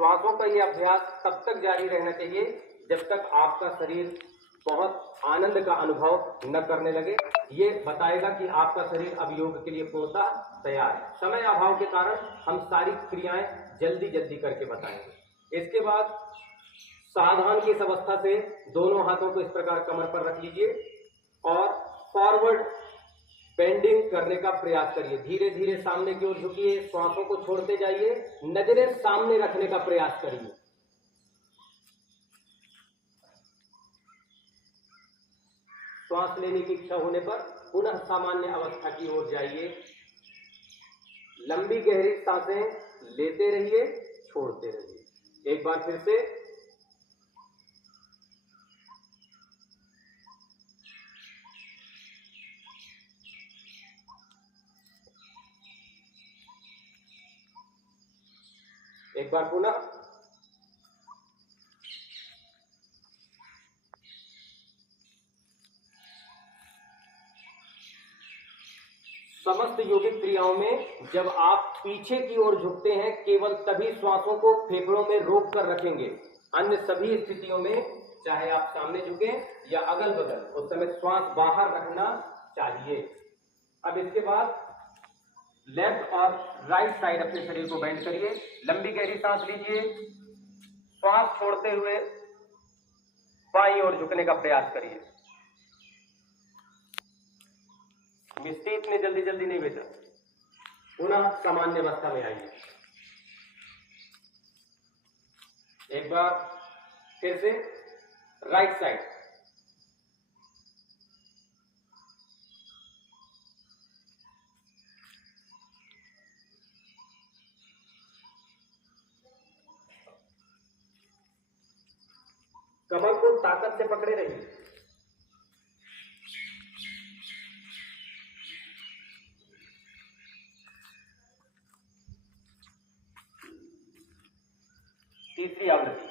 श्वासों का ये अभ्यास तब तक जारी रहना चाहिए जब तक आपका शरीर बहुत आनंद का अनुभव न करने लगे। ये बताएगा कि आपका शरीर अब योग के लिए पूर्णतः तैयार है। समय अभाव के कारण हम सारी क्रियाएं जल्दी जल्दी करके बताएंगे। इसके बाद सावधान की इस अवस्था से दोनों हाथों को इस प्रकार कमर पर रख लीजिए और फॉरवर्ड बेंडिंग करने का प्रयास करिए। धीरे धीरे सामने की ओर झुकिए, श्वासों को छोड़ते जाइए, नजरें सामने रखने का प्रयास करिए। श्वास लेने की इच्छा होने पर पुनः सामान्य अवस्था की ओर जाइए। लंबी गहरी सांसें लेते रहिए, छोड़ते रहिए। एक बार फिर से एक बार पुनः समस्त योगिक क्रियाओं में जब आप पीछे की ओर झुकते हैं केवल तभी श्वासों को फेफड़ों में रोक कर रखेंगे। अन्य सभी स्थितियों में चाहे आप सामने झुके या अगल बगल, उस समय श्वास बाहर रखना चाहिए। अब इसके बाद लेफ्ट और राइट साइड अपने शरीर को बेंड करिए। लंबी गहरी सांस लीजिए, श्वास छोड़ते हुए बाईं ओर झुकने का प्रयास करिए। मिस्टी इतने जल्दी जल्दी नहीं बेटा। पुनः सामान्य अवस्था में आइए। एक बार फिर से राइट साइड। कमर को ताकत से पकड़े रहिए। तीसरी आवृत्ति।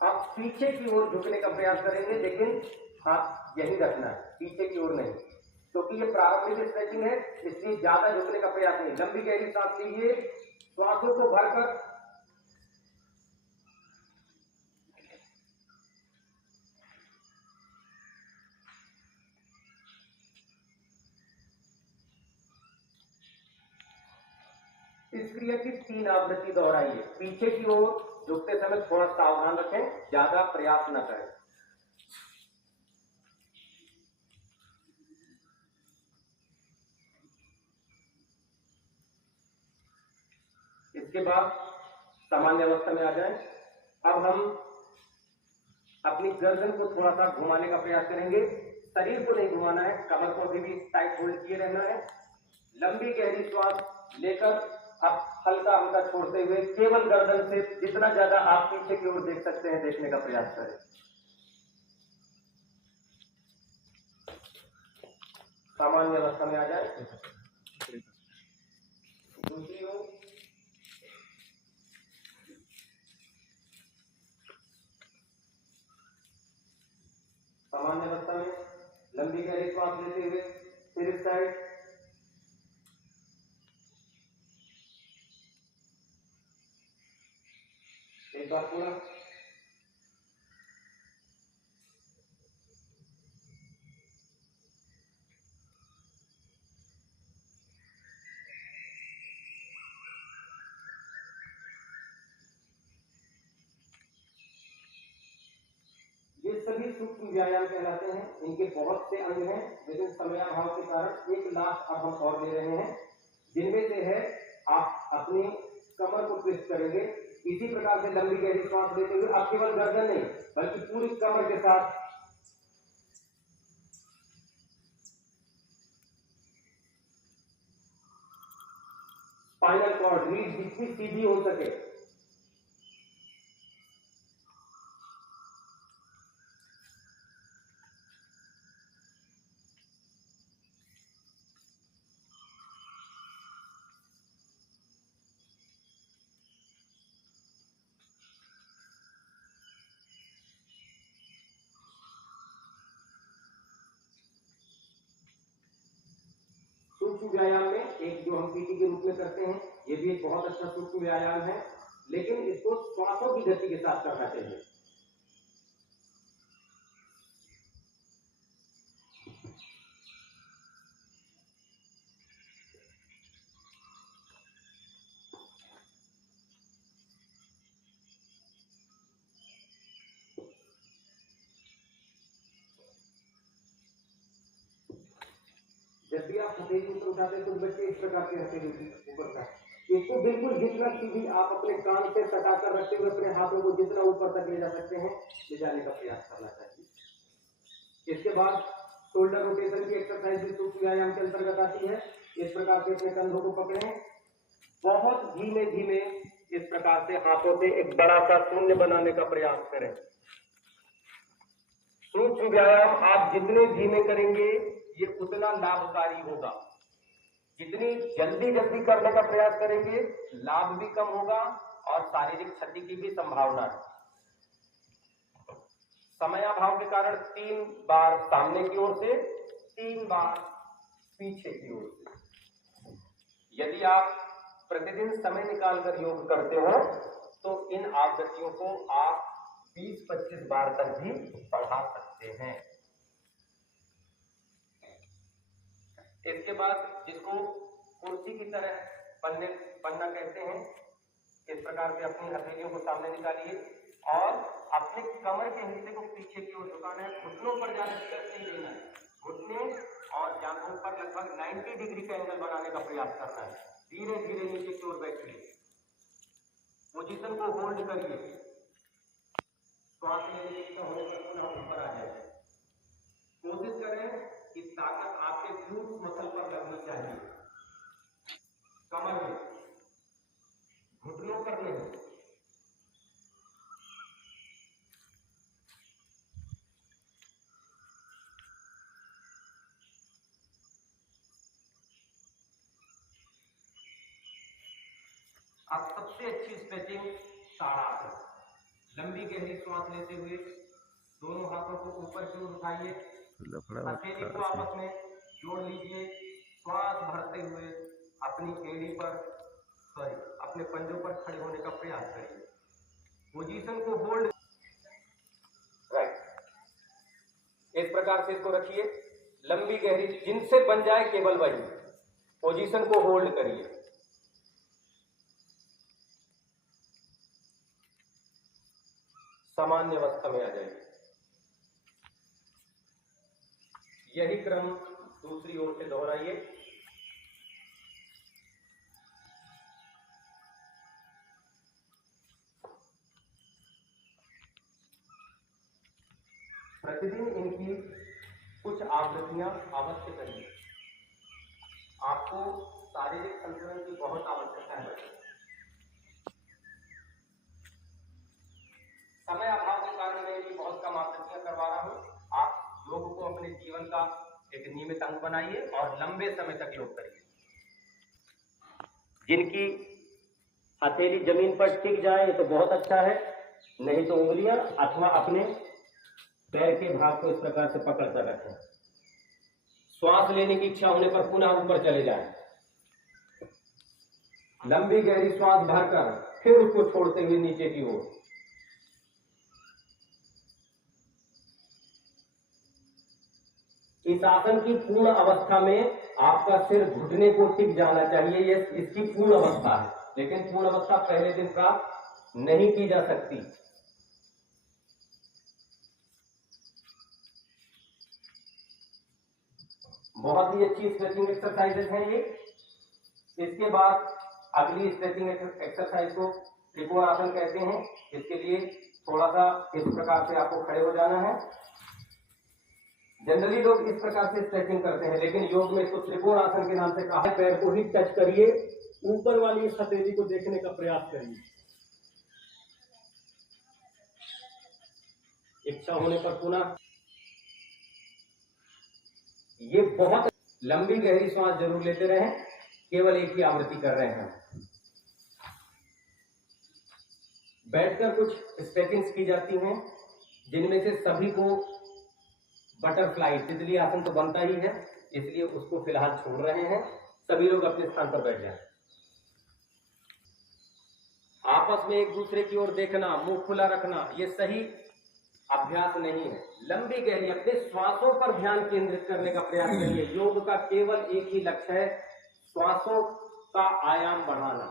आप पीछे की ओर झुकने का प्रयास करेंगे, लेकिन हाथ यही रखना है, पीछे की ओर नहीं, क्योंकि ये प्रारंभिक स्ट्रेचिंग है, इसलिए ज्यादा झुकने का प्रयास नहीं। लंबी गहरी सांस लीजिए, श्वासों को भरकर इस क्रिया की 3 आवृत्ति दोहराइए। पीछे की ओर झुकते समय थोड़ा सावधान रखें, ज्यादा प्रयास न करें। इसके बाद सामान्य अवस्था में आ जाएं। अब हम अपनी गर्दन को थोड़ा सा घुमाने का प्रयास करेंगे। शरीर को नहीं घुमाना है, कमर को भी टाइट होल्ड किए रहना है। लंबी गहरी श्वास लेकर अब हल्का हल्का छोड़ते हुए केवल गर्दन से जितना ज्यादा आप पीछे की ओर देख सकते हैं देखने का प्रयास करें। सामान्य अवस्था में आ जाए। दूसरी ओर सामान्य अवस्था में लंबी गहरी श्वास लेते हुए फिर इस साइड। एक बार पूरा। ये सभी सूक्ष्म व्यायाम कहलाते हैं। इनके बहुत से अंग हैं, लेकिन समयाभाव के कारण एक लास्ट अब हम और ले रहे हैं, जिनमें से है आप अपनी कमर को ट्विस्ट करेंगे। इसी प्रकार से लंबी गहरी श्वास लेते हुए अब केवल गर्दन नहीं बल्कि पूरी कमर के साथ स्पाइनल कॉर्ड रीढ़ जितनी सीधी हो सके सूक्ष्म व्यायाम में एक जो हम पीटी के रूप में करते हैं, ये भी एक बहुत अच्छा सूक्ष्म व्यायाम है, लेकिन इसको श्वासों की गति के साथ करना चाहिए। जब भी आप हथेली ऊपर उठाते हैं, कुछ बच्चे इस प्रकार से हथेली ऊपर उठाते, इसको बिल्कुल जितना सीधी आप अपने कान से सटा कर रखते हुए अपने हाथों को जितना ऊपर तक ले जा सकते हैं, ले जाने का प्रयास करना चाहिए। इसके बाद शोल्डर रोटेशन की एक्सरसाइज भी सूक्ष्म व्यायाम के अंतर्गत आती है। इस प्रकार से अपने कंधों को पकड़ें, बहुत धीमे धीमे इस प्रकार से हाथों से एक बड़ा सा शून्य बनाने का प्रयास करें। सूक्ष्म व्यायाम आप जितने धीमे करेंगे ये उतना लाभकारी होगा। जितनी जल्दी जल्दी करने का प्रयास करेंगे लाभ भी कम होगा और शारीरिक क्षति की भी संभावना है। समयाभाव के कारण 3 बार सामने की ओर से, 3 बार पीछे की ओर से। यदि आप प्रतिदिन समय निकालकर योग करते हो तो इन आवृत्तियों को आप 20-25 बार तक भी बढ़ा सकते हैं। इसके बाद जिसको कुर्सी की तरह पन्ना कहते हैं, इस प्रकार से अपनी हथेलियों को सामने निकालिए और अपने कमर के हिस्से को पीछे की ओर झुकाना है। घुटनों पर ज्यादा स्ट्रेस नहीं देना है। घुटने और जांघों पर लगभग 90 डिग्री का एंगल बनाने का प्रयास करना है। धीरे धीरे नीचे की ओर बैठिए, पोजीशन को होल्ड करिए, श्वास लेने की इच्छा होने पर पुनः ऊपर आ जाए। कोशिश करें कि ताकत आपके ग्लूट्स मसल पर लगनी चाहिए, कमर में, घुटनों पर नहीं। अब सबसे अच्छी स्ट्रेचिंग ताड़ासन। लंबी गहरी श्वास लेते हुए दोनों हाथों को ऊपर की ओर उठाइए, हथेली को आपस में जोड़ लीजिए, श्वास भरते हुए अपने पंजों पर खड़े होने का प्रयास करिए। पोजीशन को होल्ड, राइट, इस प्रकार से इसको रखिए। लंबी गहरी जिनसे बन जाए केवल वही, पोजीशन को होल्ड करिए। सामान्य अवस्था में आ जाइए। यही क्रम दूसरी ओर से दोहराइए। प्रतिदिन इनकी कुछ आवृत्तियां अवश्य करिए। आपको शारीरिक संतुलन की बहुत आवश्यकता है। समय अभाव के कारण मैं भी बहुत कम आवृत्तियां करवा रहा हूं। आप योग को अपने जीवन का एक नियमित अंग बनाइए और लंबे समय तक योग करिए। जिनकी हथेली जमीन पर टिक जाए तो बहुत अच्छा है, नहीं तो उंगलियां अथवा अपने पैर के भाग को इस प्रकार से पकड़ कर रखें। श्वास लेने की इच्छा होने पर पुनः ऊपर चले जाएं। लंबी गहरी श्वास भरकर फिर उसको छोड़ते हुए नीचे की ओर। इस आसन की पूर्ण अवस्था में आपका सिर घुटने को टिक जाना चाहिए। ये इसकी पूर्ण अवस्था है, लेकिन पूर्ण अवस्था पहले दिन प्राप्त नहीं की जा सकती। बहुत ही अच्छी स्ट्रेचिंग एक्सरसाइजेस हैं ये। इसके बाद अगली स्ट्रेचिंग एक्सरसाइज को त्रिकोण आसन कहते हैं। इसके लिए थोड़ा सा इस प्रकार से आपको खड़े हो जाना है। जनरली लोग इस प्रकार से स्ट्रेचिंग करते हैं, लेकिन योग में इसको त्रिकोण आसन के नाम से कहा है। पैर को ही टच करिए, ऊपर वाली हथेली को देखने का प्रयास करिए। इच्छा होने पर पुनः, ये बहुत लंबी गहरी सांस जरूर लेते रहें। केवल एक ही आवृत्ति कर रहे हैं। बैठकर कुछ स्ट्रेचिंग्स की जाती हैं, जिनमें से सभी को बटरफ्लाई तितली आसन तो बनता ही है, इसलिए उसको फिलहाल छोड़ रहे हैं। सभी लोग अपने स्थान पर बैठ जाएं। आपस में एक दूसरे की ओर देखना, मुंह खुला रखना, ये सही अभ्यास नहीं है। लंबी गहरी अपने श्वासों पर ध्यान केंद्रित करने का प्रयास करिए। योग का केवल एक ही लक्ष्य है, श्वासों का आयाम बढ़ाना।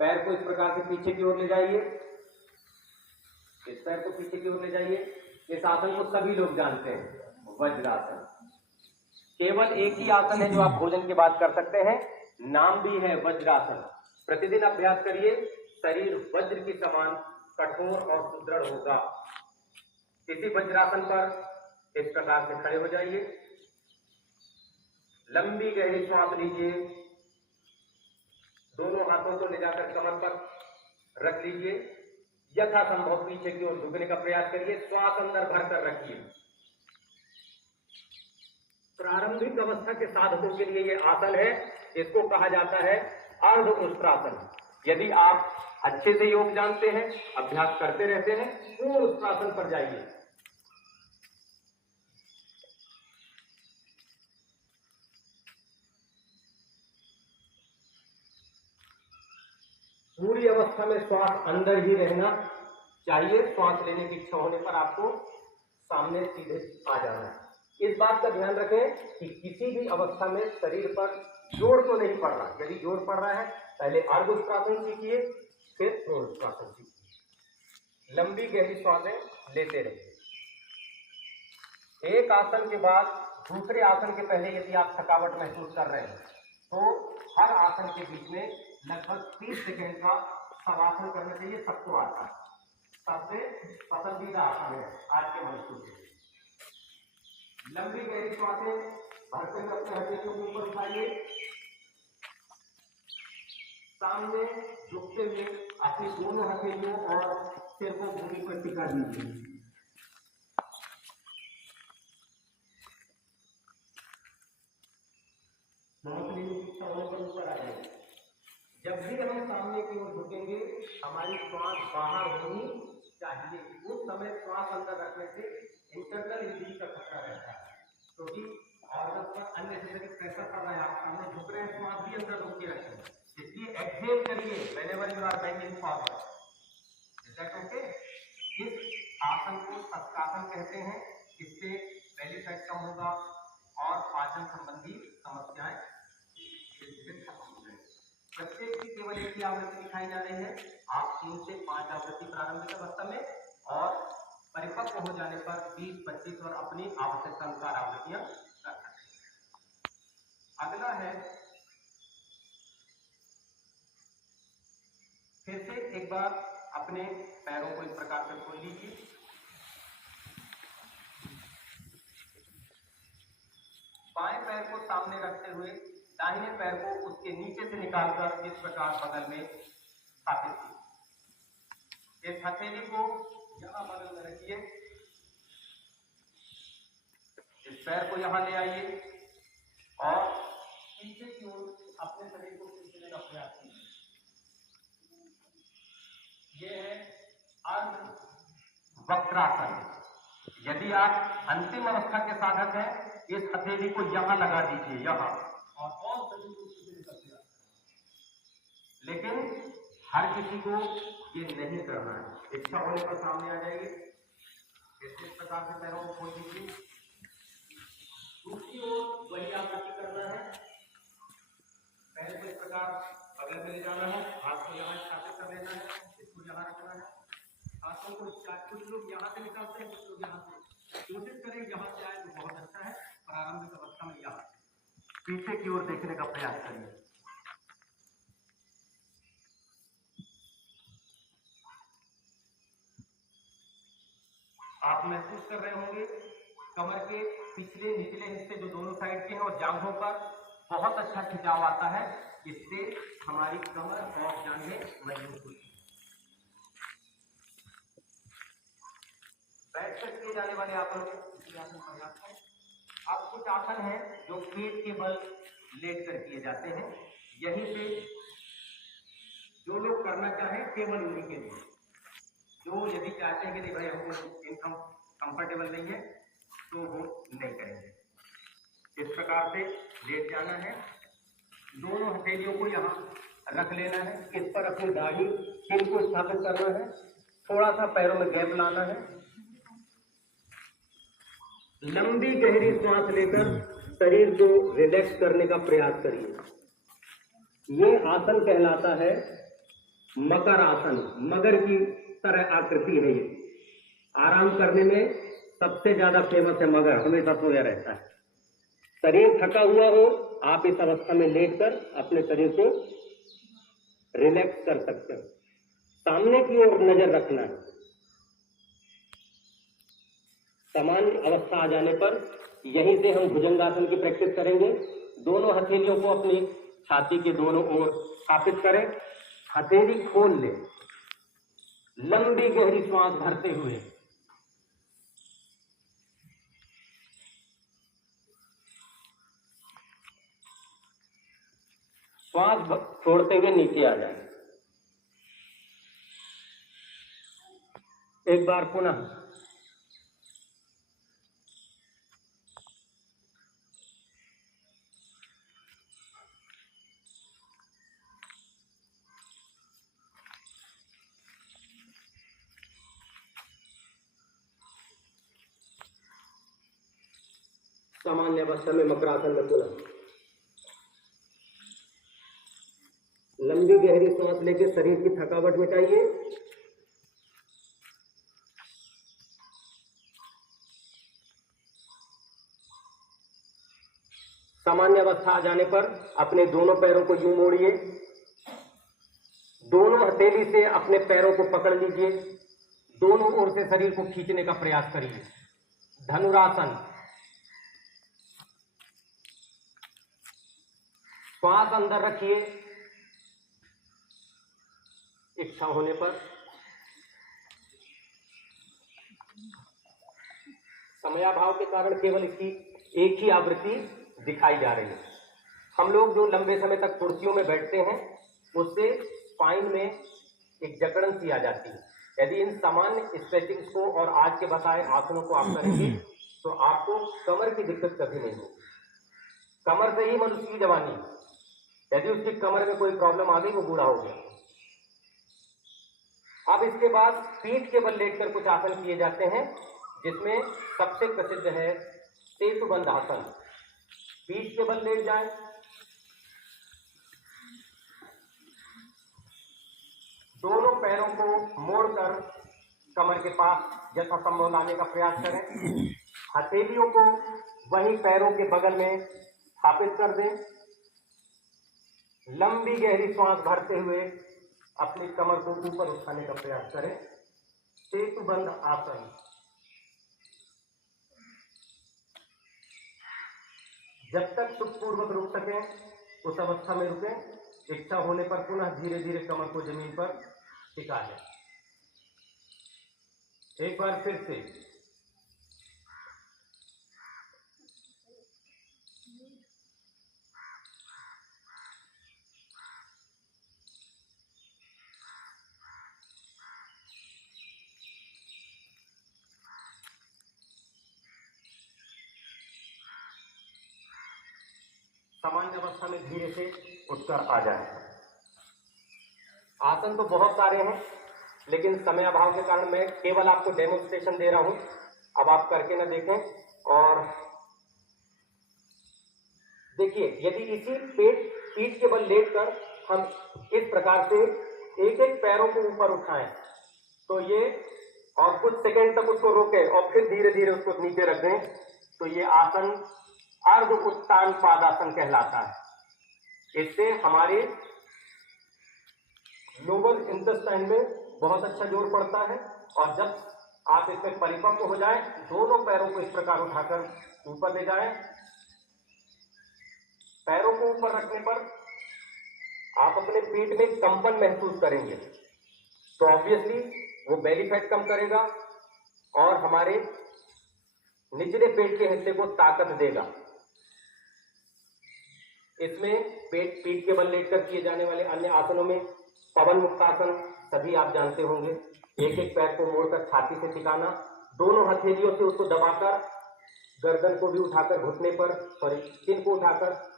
पैर को इस प्रकार से पीछे की ओर ले जाइए, इस पैर को पीछे की ओर ले जाइए। इस आसन को सभी लोग जानते हैं, वज्रासन। केवल एक ही आसन है जो आप भोजन के बाद कर सकते हैं, नाम भी है वज्रासन। प्रतिदिन अभ्यास करिए, शरीर वज्र की समान कठोर और सुदृढ़ होगा। इसी वज्रासन पर इस प्रकार से खड़े हो जाइए, लंबी गहरी सांस लीजिए, दोनों हाथों को ले जाकर कमर पर रख लीजिए, यथासंभव पीछे की ओर झुकने का प्रयास करिए, श्वास अंदर भरकर रखिए। प्रारंभिक अवस्था के साधकों के लिए यह आसन है, इसको कहा जाता है अर्ध उष्ट्रासन। यदि आप अच्छे से योग जानते हैं, अभ्यास करते रहते हैं, पूर्ण उष्ट्रासन पर जाइए। पूरी अवस्था में श्वास अंदर ही रहना चाहिए। श्वास लेने की इच्छा होने पर आपको सामने सीधे आ जाना है। इस बात का ध्यान रखें कि किसी भी अवस्था में शरीर पर जोर तो नहीं पड़ रहा। यदि जोर पड़ रहा है, पहले अर्ध उष्ट्रासन सीखिए, फिर पूर्ण उष्ट्रासन सीखिए। लंबी गहरी श्वासें लेते रहिए। एक आसन के बाद दूसरे आसन के पहले यदि आप थकावट महसूस कर रहे हैं, तो हर आसन के बीच में लगभग 30 सेकेंड का शवासन करना चाहिए। सबको आता है, सबसे पसंदीदा आसन है आज के मनुष्य के। लंबी गहरी श्वासें भरते हुए अपने हथेलियों को ऊपर उठाइए, सामने झुकते हुए अपनी दोनों हथेलियों और सिर को भूमि पर टिका दीजिए। ऊपर आ जाएगी। जब भी हम सामने की ओर झुकेंगे, हमारी श्वास बाहर होनी चाहिए। उस समय श्वास अंदर रखने से इंटरनल इंजरी का खतरा रहता है, क्योंकि ऑर्गन पर अननेसेसरी प्रेशर पड़ रहा है। आप सामने झुक रहे हैं, श्वास भी अंदर रोक के रखें। इसलिए एक्सहेल करिए whenever you are bending forward. Is that okay? इस आसन को शस्त्रासन कहते हैं। इससे बेली फैट कम होगा और पाचन संबंधी समस्याएं खत्म हो जाएंगी। प्रत्येक की केवल एक ही आवृत्ति दिखाई जा रही है। आप 3 से 5 आवृत्ति प्रारंभिक अवस्था में और परिपक्व हो जाने पर 20-25 और अपनी आवश्यकता अनुसार आवृत्तियां कर सकते हैं। अगला है, फिर से एक बार अपने पैरों को इस प्रकार से खोल लीजिए। बाएं पैर को सामने रखते हुए दाहिने पैर को उसके नीचे से निकालकर इस प्रकार बगल में स्थापित कीजिए। इस हथेली को यहां बगल में रखिए, इस पैर को यहां ले आइए और पीछे की ओर अपने शरीर को पीछे लेने का प्रयास कीजिए। यह है अर्ध वक्रासन। यदि आप अंतिम अवस्था के साधक हैं, इस हथेली को यहां लगा दीजिए, यहां, और शरीर को पीछे लेने का प्रयास। लेकिन हर किसी को ये नहीं करना है। इच्छा होने पर सामने आ जाएगी। इस प्रकार से पैरों को खोल दीजिए। दूसरी ओर वही आवृत्ति करना है। पैर को इस प्रकार बगल में ले जाना है, हाथ को यहाँ स्थापित कर लेना है, इसको यहाँ रखना है। हाथों को कुछ लोग यहाँ से निकालते हैं, कुछ लोग यहाँ से। कोशिश करें यहाँ से आए तो बहुत अच्छा है। प्रारंभिक अवस्था में यहाँ पीछे की ओर देखने का प्रयास करिए। आप महसूस कर रहे होंगे कमर के पिछले निचले हिस्से जो दोनों साइड के हैं और जांघों पर बहुत अच्छा खिंचाव आता है। इससे हमारी कमर और जांघें मजबूत होती हैं। बैठ कर किए जाने वाले आसन पर्याप्त है। अब कुछ आसन हैं जो पेट के बल लेट कर किए जाते हैं। यहीं से जो लोग करना चाहें केवल उन्हीं के लिए, जो यदि चाहते हैं कि नहीं भाई हमको इनकम कंफर्टेबल नहीं है तो वो नहीं करेंगे। इस प्रकार प्रकार से लेट जाना है। दोनों हथेलियों को यहाँ रख लेना है। इस पर अपनी दाढ़ी चिन को स्थापित करना है। थोड़ा सा पैरों में गैप लाना है। लंबी गहरी सांस लेकर शरीर को रिलैक्स करने का प्रयास करिए। ये आसन कहलाता है मकर आसन। मगर की तरह आकृति है ये। आराम करने में सबसे ज्यादा फेमस है मगर, हमेशा सोया रहता है। शरीर थका हुआ हो, आप इस अवस्था में लेटकर अपने शरीर को रिलैक्स कर सकते हो। सामने की ओर नजर रखना है। सामान्य अवस्था आ जाने पर यहीं से हम भुजंगासन की प्रैक्टिस करेंगे। दोनों हथेलियों को अपनी छाती के दोनों ओर स्थापित करें। हथेली खोल ले। लंबी गहरी सांस भरते हुए श्वास छोड़ते हुए नीचे आ जाए। एक बार पुनः सामान्य अवस्था में मकरासन में पुनः लंबी गहरी सांस लेकर शरीर की थकावट मिटाइए। सामान्य अवस्था आ जाने पर अपने दोनों पैरों को यूं मोड़िए। दोनों हथेली से अपने पैरों को पकड़ लीजिए। दोनों ओर से शरीर को खींचने का प्रयास करिए। धनुरासन। श्वास अंदर रखिए। इच्छा होने पर समयाभाव के कारण केवल इसकी एक ही आवृत्ति दिखाई जा रही है। हम लोग जो लंबे समय तक कुर्सियों में बैठते हैं उससे स्पाइन में एक जकड़न सी आ जाती है। यदि इन सामान्य स्ट्रेचिंग्स को और आज के बताए आसनों को आप करेंगे तो आपको कमर की दिक्कत कभी नहीं होगी। कमर से ही मनुष्य की जवानी। यदि उसकी कमर में कोई प्रॉब्लम आ गई वो बूढ़ा हो गया। अब इसके बाद पीठ के बल लेटकर कुछ आसन किए जाते हैं जिसमें सबसे प्रसिद्ध है सेतुबंध आसन। पीठ के बल लेट जाएं। दोनों पैरों को मोड़कर कमर के पास यथासंभव लाने का प्रयास करें। हथेलियों को वहीं पैरों के बगल में स्थापित कर दें। लंबी गहरी सांस भरते हुए अपनी कमर को ऊपर उठाने का प्रयास करें। सेतुबंध आसन। जब तक सुखपूर्वक रुक सकें उस अवस्था में रुकें। इच्छा होने पर पुनः धीरे धीरे कमर को जमीन पर टिका लें। एक बार फिर से सामान्य अवस्था में धीरे से उठकर आ जाए। आसन तो बहुत सारे हैं लेकिन समय अभाव के कारण मैं केवल आपको डेमोन्स्ट्रेशन दे रहा हूं। अब आप करके ना देखें और देखिए। यदि इसी पीठ के बल लेटकर हम इस प्रकार से एक एक पैरों को ऊपर उठाएं तो ये और कुछ सेकंड तक उसको रोकें और फिर धीरे धीरे उसको नीचे रख दें तो ये आसन अर्ध उत्तान पादासन कहलाता है। इससे हमारे लोअर इंटेस्टाइन में बहुत अच्छा जोर पड़ता है। और जब आप इसमें परिपक्व हो जाएं दोनों पैरों को इस प्रकार उठाकर ऊपर ले जाएं। पैरों को ऊपर रखने पर आप अपने पेट में कंपन महसूस करेंगे तो ऑब्वियसली वो बेली फैट कम करेगा और हमारे निचले पेट के हिस्से को ताकत देगा। इसमें पीठ के बल लेटकर किए जाने वाले अन्य आसनों में पवन मुक्तासन सभी आप जानते होंगे। एक एक पैर को मोड़कर छाती से टिकाना, दोनों हथेलियों से उसको दबाकर गर्दन को भी उठाकर घुटने पर, चिन को उठाकर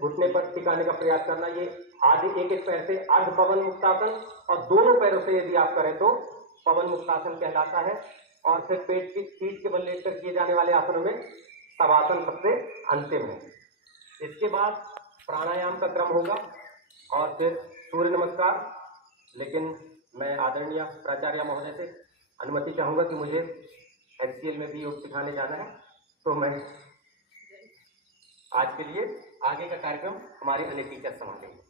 घुटने पर टिकाने का प्रयास करना। ये आधे एक एक पैर से अर्ध पवन मुक्तासन, और दोनों पैरों से यदि आप करें तो पवन मुक्तासन कहलाता है। और फिर पीठ के बल लेकर किए जाने वाले आसनों में शवासन सबसे अंतिम है। इसके बाद प्राणायाम का क्रम होगा और फिर सूर्य नमस्कार। लेकिन मैं आदरणीय प्राचार्य महोदय से अनुमति चाहूंगा कि मुझे HCL में भी योग सिखाने जाना है, तो मैं आज के लिए आगे का कार्यक्रम हमारे अन्य टीचर संभालेंगे।